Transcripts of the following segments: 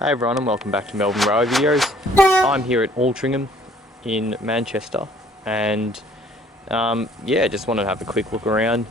Hey everyone, and welcome back to Melbourne Railway Videos. I'm here at Altrincham in Manchester, and yeah, just wanted to have a quick look around.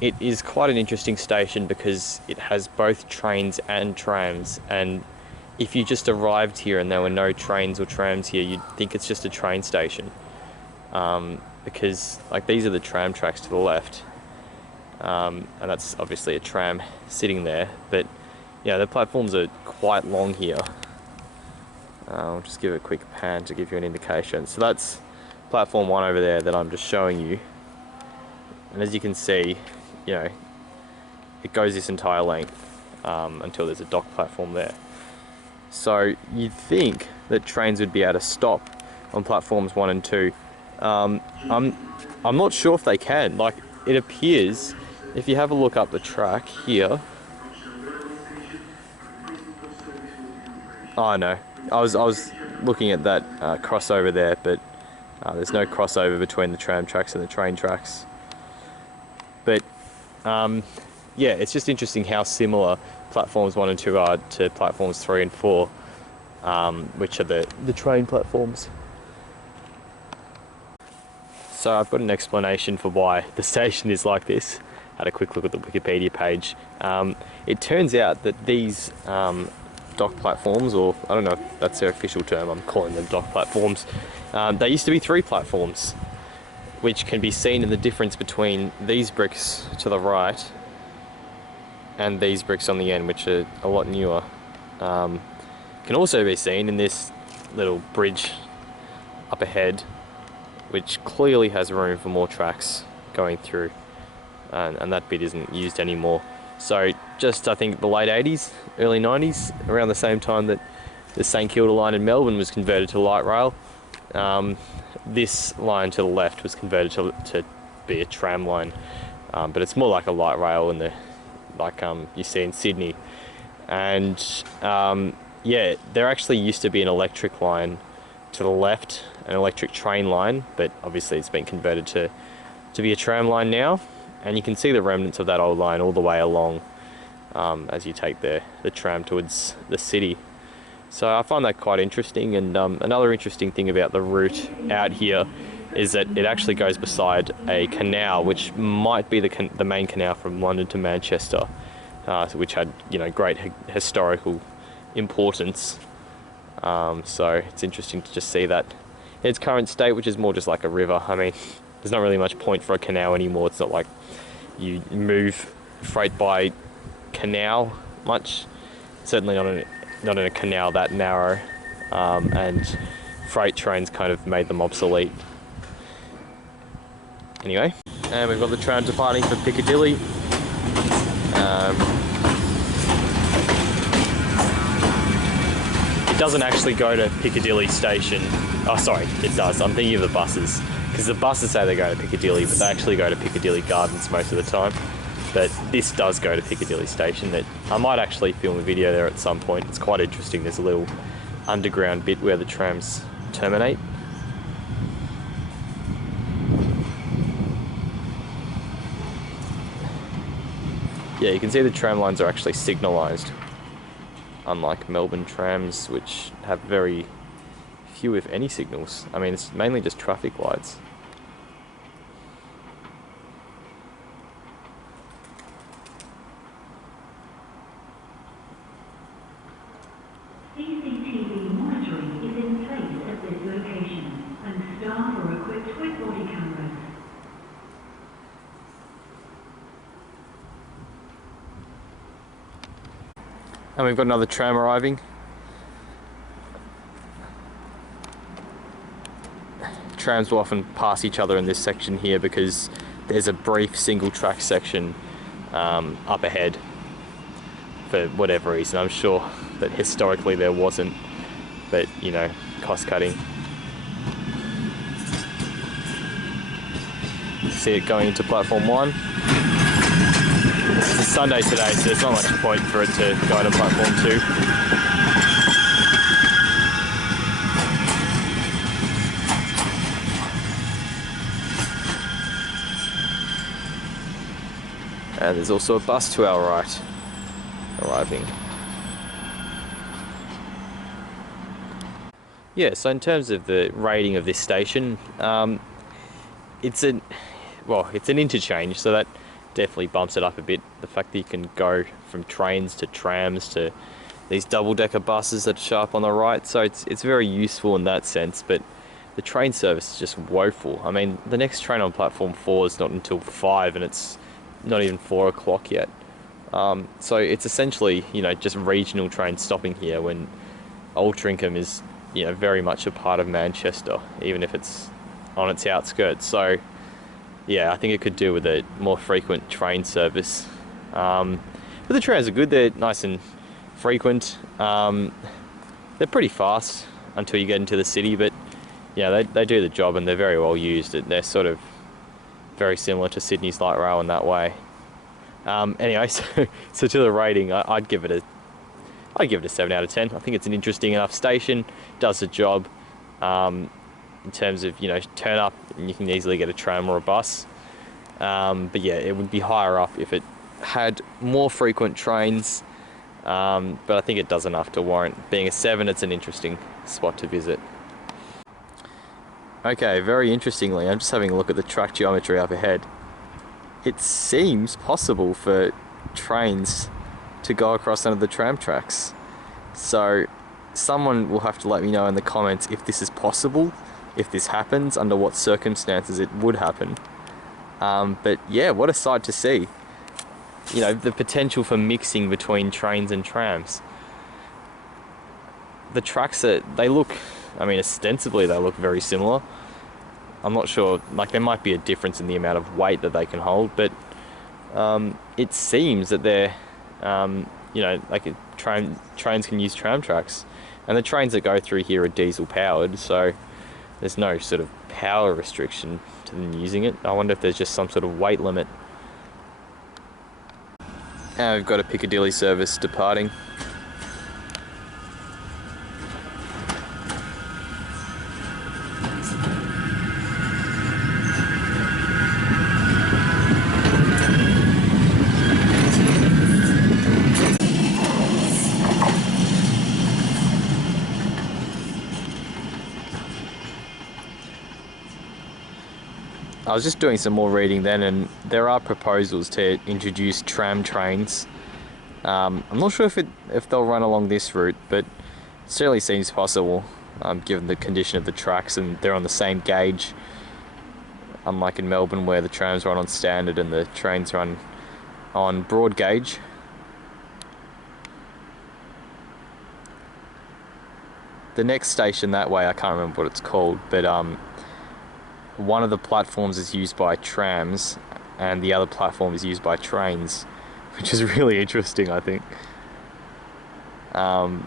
It is quite an interesting station because it has both trains and trams, and if you just arrived here and there were no trains or trams here, you'd think it's just a train station, because like these are the tram tracks to the left, and that's obviously a tram sitting there, but yeah, the platforms are quite long here. I'll just give a quick pan to give you an indication. So that's platform 1 over there that I'm just showing you. And as you can see, you know, it goes this entire length until there's a dock platform there. So you'd think that trains would be able to stop on platforms 1 and 2. I'm not sure if they can. Like, it appears, if you have a look up the track here. Oh no, I was looking at that crossover there, but there's no crossover between the tram tracks and the train tracks. But yeah, it's just interesting how similar platforms 1 and 2 are to platforms 3 and 4, which are the train platforms. So I've got an explanation for why the station is like this. Had a quick look at the Wikipedia page. It turns out that these dock platforms, or I don't know if that's their official term, I'm calling them dock platforms. They used to be 3 platforms, which can be seen in the difference between these bricks to the right and these bricks on the end, which are a lot newer. Can also be seen in this little bridge up ahead, which clearly has room for more tracks going through, and that bit isn't used anymore. So just, I think, the late 80s, early 90s, around the same time that the St Kilda line in Melbourne was converted to light rail, this line to the left was converted to be a tram line, but it's more like a light rail in the, like you see in Sydney. And yeah, there actually used to be an electric line to the left, an electric train line, but obviously it's been converted to be a tram line now. And you can see the remnants of that old line all the way along as you take the tram towards the city. So I find that quite interesting. And another interesting thing about the route out here is that it actually goes beside a canal, which might be the main canal from London to Manchester, which had, you know, great historical importance. So it's interesting to just see that in its current state, which is more just like a river. I mean, there's not really much point for a canal anymore. It's not like you move freight by canal much. Certainly not in a canal that narrow, and freight trains kind of made them obsolete. Anyway, and we've got the tram departing for Piccadilly. It doesn't actually go to Piccadilly station. Oh, sorry, it does. I'm thinking of the buses, because the buses say they go to Piccadilly, but they actually go to Piccadilly Gardens most of the time. But this does go to Piccadilly station. That I might actually film a video there at some point. It's quite interesting. There's a little underground bit where the trams terminate. Yeah, you can see the tram lines are actually signalised, unlike Melbourne trams, which have very few, if any, signals. I mean, it's mainly just traffic lights. CCTV monitoring is in place at this location, and staff are equipped with body cameras. And we've got another tram arriving. Trams will often pass each other in this section here because there's a brief single track section up ahead for whatever reason. I'm sure that historically there wasn't, but you know, cost cutting. See it going into platform 1. It's Sunday today, so there's not much point for it to go to platform 2. And there's also a bus to our right arriving. Yeah, so in terms of the rating of this station, it's an it's an interchange, so that definitely bumps it up a bit. The fact that you can go from trains to trams to these double-decker buses that show up on the right, so it's very useful in that sense. But the train service is just woeful. I mean, the next train on platform 4 is not until 5, and it's not even 4 o'clock yet. So it's essentially, just regional trains stopping here when Altrincham is, very much a part of Manchester, even if it's on its outskirts. So, yeah, I think it could do with a more frequent train service. But the trains are good. They're nice and frequent. They're pretty fast until you get into the city, but yeah, they do the job and they're very well used. They're sort of very similar to Sydney's light rail in that way. Anyway, so to the rating, I'd give it a 7 out of 10. I think it's an interesting enough station, does the job. In terms of, turn up and you can easily get a tram or a bus. But yeah, it would be higher up if it had more frequent trains. But I think it does enough to warrant being a 7. It's an interesting spot to visit. Okay, very interestingly, I'm just having a look at the track geometry up ahead. It seems possible for trains to go across under the tram tracks. So someone will have to let me know in the comments if this is possible, if this happens, under what circumstances it would happen. But yeah, what a sight to see. The potential for mixing between trains and trams. The tracks, ostensibly they look very similar. I'm not sure, there might be a difference in the amount of weight that they can hold, but it seems that they're, trains can use tram tracks. And the trains that go through here are diesel powered, so there's no sort of power restriction to them using it. I wonder if there's just some sort of weight limit. And we've got a Piccadilly service departing. I was just doing some more reading then, and there are proposals to introduce tram trains. I'm not sure if they'll run along this route, but it certainly seems possible, given the condition of the tracks and they're on the same gauge. Unlike in Melbourne, where the trams run on standard and the trains run on broad gauge. The next station that way, I can't remember what it's called, but one of the platforms is used by trams and the other platform is used by trains, which is really interesting, I think. I'm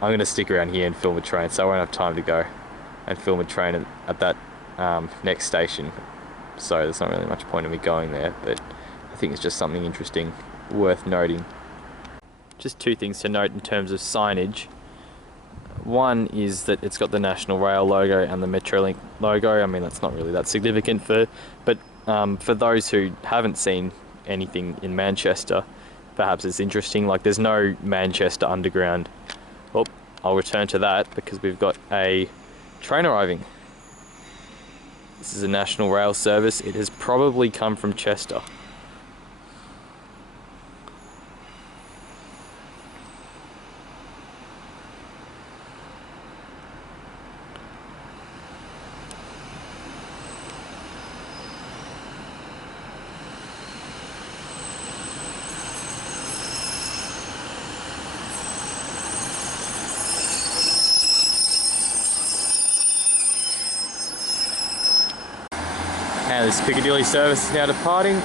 going to stick around here and film a train, so I won't have time to go and film a train at that next station. So there's not really much point in me going there, but I think it's just something interesting, worth noting. Just 2 things to note in terms of signage. One is that it's got the National Rail logo and the Metrolink logo. I mean, that's not really that significant but for those who haven't seen anything in Manchester, perhaps it's interesting. There's no Manchester Underground. Oh, I'll return to that because we've got a train arriving. This is a National Rail service. It has probably come from Chester. And this Piccadilly service is now departing.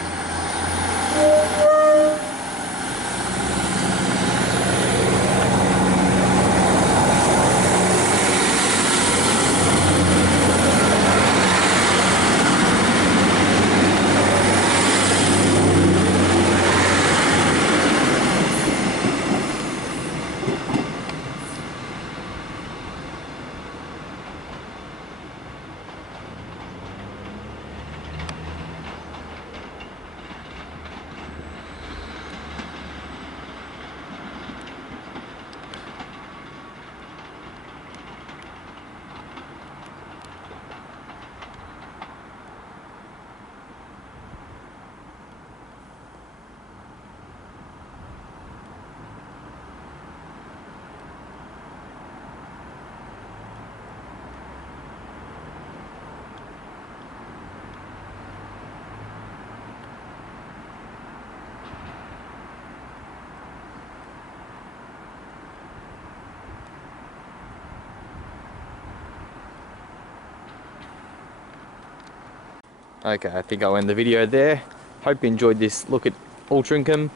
Okay, I think I'll end the video there. Hope you enjoyed this look at Altrincham.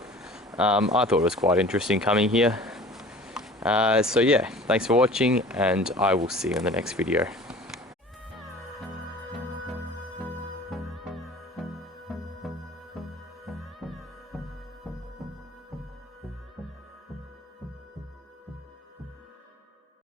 I thought it was quite interesting coming here. So yeah, thanks for watching, and I will see you in the next video.